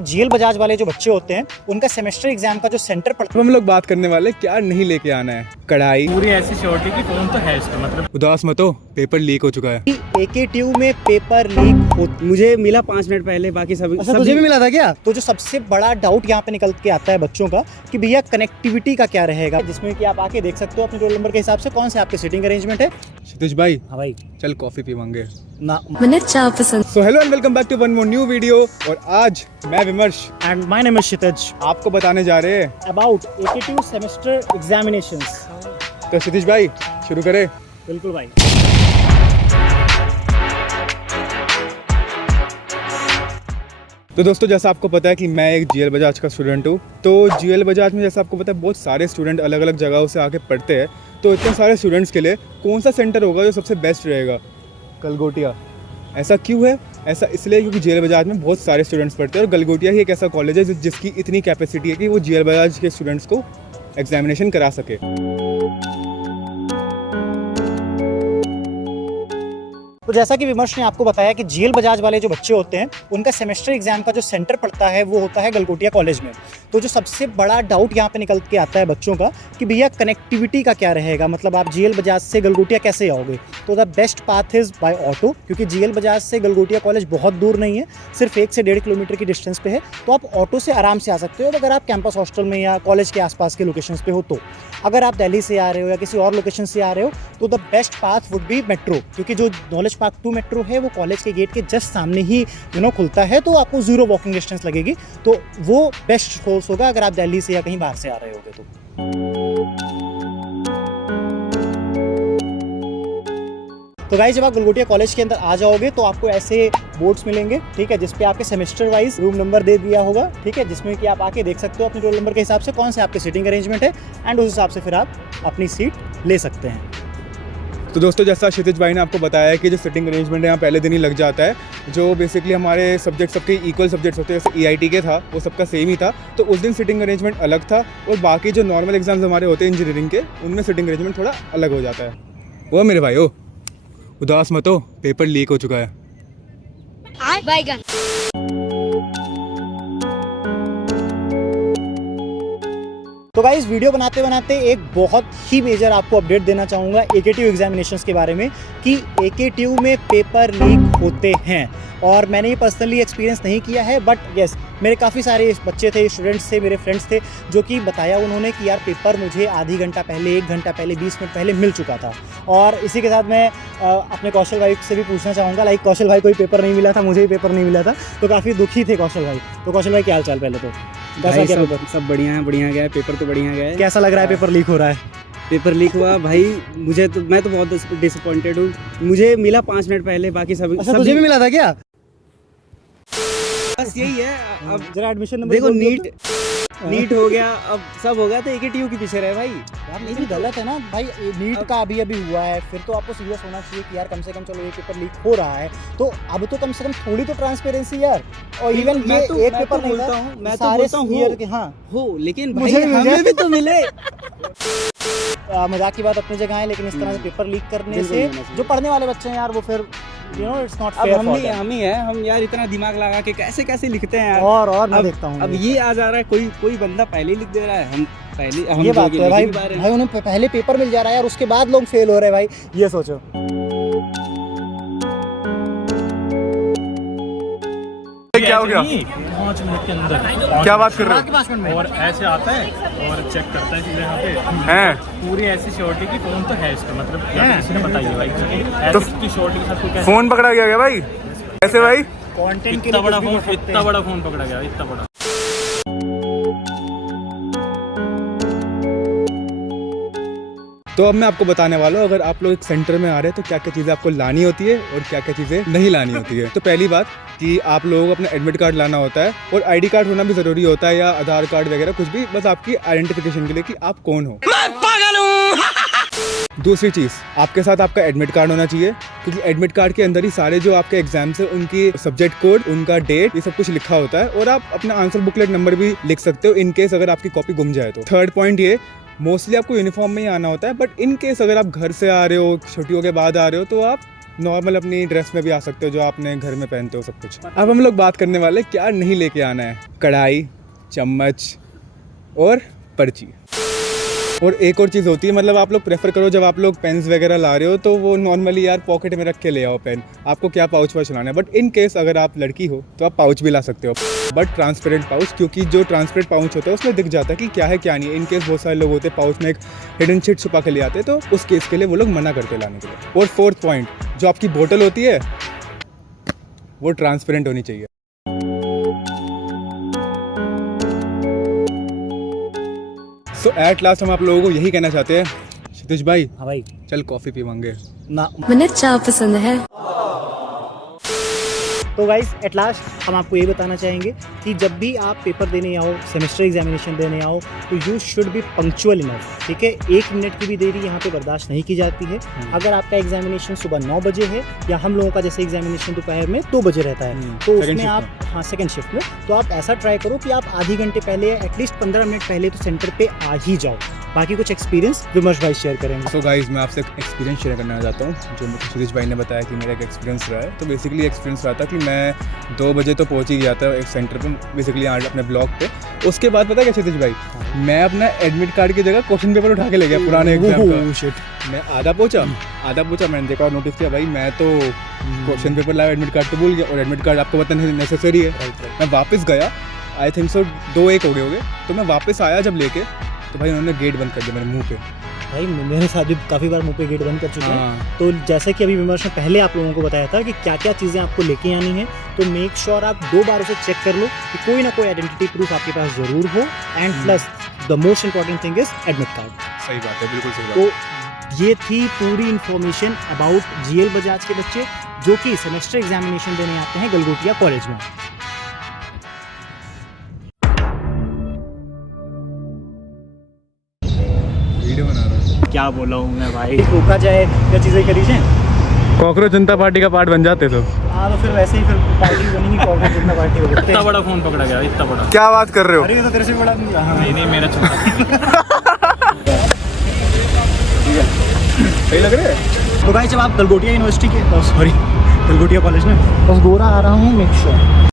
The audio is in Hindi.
जीएल बजाज वाले जो बच्चे होते हैं उनका सेमेस्टर एग्जाम का जो सेंटर पड़ता हम लोग बात करने वाले क्या नहीं लेके आना है। कढ़ाई पूरी ऐसी श्योरिटी की फोन तो है इसका मतलब। उदास मत हो, पेपर लीक हो चुका है। है AKTU में पेपर लीक हो। मुझे मिला 5 मिनट पहले, बाकी सब अच्छा, तुझे भी मिला था क्या? तो जो सबसे बड़ा डाउट यहाँ पे निकल के आता है बच्चों का कि भैया कनेक्टिविटी का क्या रहेगा, जिसमें कि आप आके देख सकते हो अपने रोल नंबर के हिसाब से कौन से आपके सीटिंग अरेंजमेंट है। क्षितिज भाई हाँ भाई चल कॉफी पीवांगे ना। मैंने चाय पसंद। So hello and welcome back to one more new video. और आज मैं Vimarsh and my name is Kshitij आपको बताने जा रहे हैं अबाउट AKTU सेमेस्टर एग्जामिनेशंस। तो क्षितिज भाई शुरू करें। बिल्कुल भाई। तो दोस्तों जैसा आपको पता है कि मैं एक जीएल बजाज का स्टूडेंट हूँ। तो जीएल बजाज में जैसा आपको पता है बहुत सारे स्टूडेंट अलग अलग जगहों से आके पढ़ते हैं। तो इतने सारे स्टूडेंट्स के लिए कौन सा सेंटर होगा जो सबसे बेस्ट रहेगा? गलगोटिया। ऐसा क्यों है? ऐसा इसलिए क्योंकि जीएल बजाज में बहुत सारे स्टूडेंट्स पढ़ते हैं और गलगोटिया ही एक ऐसा कॉलेज है जिसकी इतनी कैपेसिटी है कि वो जीएल बजाज के स्टूडेंट्स को एग्जामिनेशन करा सके। तो जैसा कि विमर्श ने आपको बताया कि जीएल बजाज वाले जो बच्चे होते हैं उनका सेमेस्टर एग्जाम का जो सेंटर पड़ता है वो होता है गलगोटिया कॉलेज में। तो जो सबसे बड़ा डाउट यहाँ पे निकल के आता है बच्चों का कि भैया कनेक्टिविटी का क्या रहेगा, मतलब आप जीएल बजाज से गलगोटिया कैसे आओगे। तो the best path is by auto, क्योंकि जीएल बजाज से गलगोटिया कॉलेज बहुत दूर नहीं है, सिर्फ 1 से 1.5 किलोमीटर की डिस्टेंस पे है। तो आप ऑटो से आराम से आ सकते हो अगर आप कैंपस हॉस्टल में या कॉलेज के आसपास के लोकेशंस पे हो। तो अगर आप दिल्ली से आ रहे हो या किसी और लोकेशन से आ रहे हो तो the best path would be metro, क्योंकि जो नॉलेज पार्क 2 मेट्रो है वो कॉलेज के गेट के जस्ट सामने ही खुलता है। तो आपको 0 वॉकिंग डिस्टेंस लगेगी। तो वो बेस्ट सोर्स होगा अगर आप दिल्ली से या कहीं बाहर से आ रहे होगे। तो गाइस जब आप गलगोटिया कॉलेज के अंदर आ जाओगे तो आपको ऐसे बोर्ड्स मिलेंगे, ठीक है, जिसपे आपके सेमेस्टर वाइज रूम नंबर दे दिया होगा, ठीक है, जिसमें कि आप आके देख सकते हो अपने रोल नंबर के हिसाब से कौन से आपके सीटिंग अरेंजमेंट है एंड उस हिसाब से फिर आप अपनी सीट ले सकते हैं। तो दोस्तों जैसा क्षितिज भाई ने आपको बताया है कि जो सिटिंग अरेंजमेंट है यहाँ पहले दिन ही लग जाता है। जो बेसिकली हमारे सब्जेक्ट सबके इक्वल सब्जेक्ट्स होते हैं, जैसे EIT के था वो सबका सेम ही था। तो उस दिन सिटिंग अरेंजमेंट अलग था और बाकी जो नॉर्मल एग्जाम्स हमारे होते हैं इंजीनियरिंग के, उनमें सिटिंग अरेंजमेंट थोड़ा अलग हो जाता है। वो मेरे भाई हो, उदास मत हो, पेपर लीक हो चुका है। तो गाइस वीडियो बनाते बनाते एक बहुत ही मेजर आपको अपडेट देना चाहूँगा AKTU एग्जामिनेशंस के बारे में कि AKTU में पेपर लीक होते हैं। और मैंने ये पर्सनली एक्सपीरियंस नहीं किया है, बट येस मेरे काफ़ी सारे बच्चे थे, स्टूडेंट्स थे, मेरे फ्रेंड्स थे जो कि बताया उन्होंने कि यार पेपर मुझे आधी घंटा पहले, 1 घंटा पहले, 20 मिनट पहले मिल चुका था। और इसी के साथ मैं अपने कौशल भाई से भी पूछना चाहूँगा, लाइक कौशल भाई को ही पेपर नहीं मिला था, मुझे ही पेपर नहीं मिला था, तो काफ़ी दुखी थे कौशल भाई। तो कौशल भाई क्या हाल चाल? पहले तो भाई सब बढ़िया है, बढ़िया गया पेपर तो बढ़िया गया है। कैसा लग रहा है पेपर लीक हो रहा है? पेपर लीक हुआ भाई, मैं तो बहुत डिसअपॉइंटेड हूँ। मुझे मिला 5 मिनट पहले, बाकी सब अच्छा, तुझे भी मिला था क्या? बस यही है। अब जरा एडमिशन नंबर देखो नीट हो गया, अब सब हो गया, तो AKTU के पीछे रहे भाई। यार ये भी गलत है ना भाई, नीट का अभी हुआ है, फिर तो आपको सीरियस होना चाहिए कि यार कम से कम चलो ये पेपर लीक हो रहा है तो अब तो कम से कम थोड़ी तो ट्रांसपेरेंसी यार। और इवन ये एक पेपर नहीं था, मैं तो सारे बोलता हूँ ईयर के हाँ हो, लेकिन भाई मुझे हमें भी तो मिले। मजाक की बात अपनी जगह है, लेकिन इस तरह से पेपर लीक करने बिल्कुल से नहीं होना चाहिए। जो पढ़ने वाले बच्चे हैं यार वो फिर इट्स नॉट अब फेयर। हम ही है, हम यार इतना दिमाग लगा के कैसे लिखते हैं यार। और मैं अब- देखता हूँ अब ये आ जा रहा है, कोई बंदा पहले लिख दे रहा है, हम ये बात तो है भाई, लिख भाई उन्हें पहले पेपर मिल जा रहा है यार, उसके बाद लोग फेल हो रहे हैं भाई, ये सोचो। क्या हो गया? 5 मिनट के अंदर क्या बात कर रहे हो? और ऐसे आता है और चेक करता है चीजें यहाँ पे हैं पूरी ऐसी श्योरिटी की फोन तो है इसका मतलब। किसी ने बताइए भाई तो ऐसी श्योरिटी के साथ कोई कैसे फोन पकड़ा गया क्या भाई? ऐसे भाई कंटेंट के इतना लिए बड़ा कुछ भी फोन, कर सकते इतना हैं। बड़ा फोन पकड़ा गया, इतना बड़ा। तो अब मैं आपको बताने वाला हूँ, अगर आप लोग एक सेंटर में आ रहे हैं तो क्या क्या चीज़ें आपको लानी होती है और क्या क्या चीज़ें नहीं लानी होती है। तो पहली बात कि आप लोगों को अपना एडमिट कार्ड लाना होता है और ID कार्ड होना भी ज़रूरी होता है, या आधार कार्ड वगैरह कुछ भी, बस आपकी आइडेंटिफिकेशन के लिए कि आप कौन हो। मैं पागल हूँ। दूसरी चीज़, आपके साथ आपका एडमिट कार्ड होना चाहिए, क्योंकि एडमिट कार्ड के अंदर ही सारे जो आपके एग्जाम्स है उनकी सब्जेक्ट कोड, उनका डेट, ये सब कुछ लिखा होता है। और आप अपना आंसर बुकलेट नंबर भी लिख सकते हो इन केस अगर आपकी कॉपी गुम जाए तो। थर्ड पॉइंट ये, मोस्टली आपको यूनिफॉर्म में ही आना होता है, बट इन केस अगर आप घर से आ रहे हो, छुट्टियों के बाद आ रहे हो, तो आप नॉर्मल अपनी ड्रेस में भी आ सकते हो, जो आपने घर में पहनते हो, सब कुछ। अब हम लोग बात करने वाले क्या नहीं लेके आना है। कढ़ाई, चम्मच और पर्ची। और एक और चीज़ होती है, मतलब आप लोग प्रेफर करो जब आप लोग पेन्स वगैरह ला रहे हो तो वो नॉर्मली यार पॉकेट में रख के ले आओ पेन। आपको क्या पाउच वाउच लाना है, बट इन केस अगर आप लड़की हो तो आप पाउच भी ला सकते हो, बट ट्रांसपेरेंट पाउच, क्योंकि जो ट्रांसपेरेंट पाउच होता है उसमें दिख जाता है कि क्या है क्या नहीं है। इन केस बहुत सारे लोग होते हैं पाउच में एक हिडन शिट छुपा के ले आते हैं, तो उस केस के लिए वो लोग मना करते लाने के लिए। और फोर्थ पॉइंट, जो आपकी बोतल होती है वो ट्रांसपेरेंट होनी चाहिए। सो एट लास्ट हम आप लोगों को यही कहना चाहते हैं, क्षितिज भाई हाँ भाई चल कॉफ़ी पीवांगे ना। मुझे चाय पसंद है। तो गाइस एट लास्ट हम आपको ये बताना चाहेंगे कि जब भी आप पेपर देने आओ, सेमेस्टर एग्जामिनेशन देने आओ, तो you should be punctual enough, ठीक है। 1 मिनट की भी देरी यहाँ पे बर्दाश्त नहीं की जाती है। अगर आपका एग्जामिनेशन सुबह 9 बजे है, या हम लोगों का जैसे एग्जामिनेशन दोपहर में 2 बजे रहता है, तो उसमें आप सेकंड शिफ्ट में, तो आप ऐसा ट्राई करो कि आप आधी घंटे पहले, एटलीस्ट 15 मिनट पहले तो सेंटर पे आ ही जाओ। बाकी कुछ एक्सपीरियंस विमर्श भाई शेयर करेंगे। सो गाइस मैं आपसे एक एक्सपीरियंस शेयर करना चाहता हूँ, जो मुझे क्षितिज भाई ने बताया कि मेरा एक एक्सपीरियंस रहा है। तो बेसिकली एक्सपीरियंस रहा था कि मैं 2 बजे तो पहुँच ही गया था एक सेंटर पे, बेसिकली अपने ब्लॉक पे। उसके बाद पता है क्या क्षितिज भाई, मैं अपना एडमिट कार्ड की जगह क्वेश्चन पेपर उठा के ले गया पुराने एग्जाम का। मैं आधा पहुँचा, मैंने देखा और नोटिस किया भाई मैं तो क्वेश्चन पेपर लाया, एडमिट कार्ड तो भूल गया। और एडमिट कार्ड आपको पता नहीं नेसेसरी है। मैं वापस गया, आई थिंक सो 2-1 हो गए। तो मैं वापस आया जब लेके, तो भाई उन्होंने गेट बंद कर दिया मेरे मुंह पे। भाई मेरे साथ भी काफ़ी बार मुंह पे गेट बंद कर चुके हैं। तो जैसे कि अभी विमर्श ने पहले आप लोगों को बताया था कि क्या क्या चीज़ें आपको लेके आनी है, तो मेक श्योर आप 2 बार उसे चेक कर लो कि कोई ना कोई आइडेंटिटी प्रूफ आपके पास ज़रूर हो। And plus the most important thing is admit card. सही बात है, बिल्कुल सही बात। तो ये थी पूरी इन्फॉर्मेशन अबाउट GL बजाज के बच्चे जो कि सेमेस्टर एग्जामिनेशन देने आते हैं गलगोटिया कॉलेज में। वीडियो बना रहा हूँ। क्या बोला हूँ मैं भाई, रोका जाए क्या चीज़ें करी जाए, कॉकरोच जनता पार्टी का पार्ट बन जाते तो। हाँ तो फिर वैसे ही फिर पार्टी बनेगी, कांग्रेस जितना पार्टी होगी। इतना बड़ा फोन पकड़ा गया, इतना बड़ा। क्या बात कर रहे हो? अरे ये तो तेरे से बड़ा नहीं। हाँ नहीं मेरा छोटा। सही लग रहा है। तो भाई जब आप गलगोटिया यूनिवर्सिटी के, सॉरी गलगोटिया कॉलेज में, बस गोरा आ रहा हूँ, मेक श्योर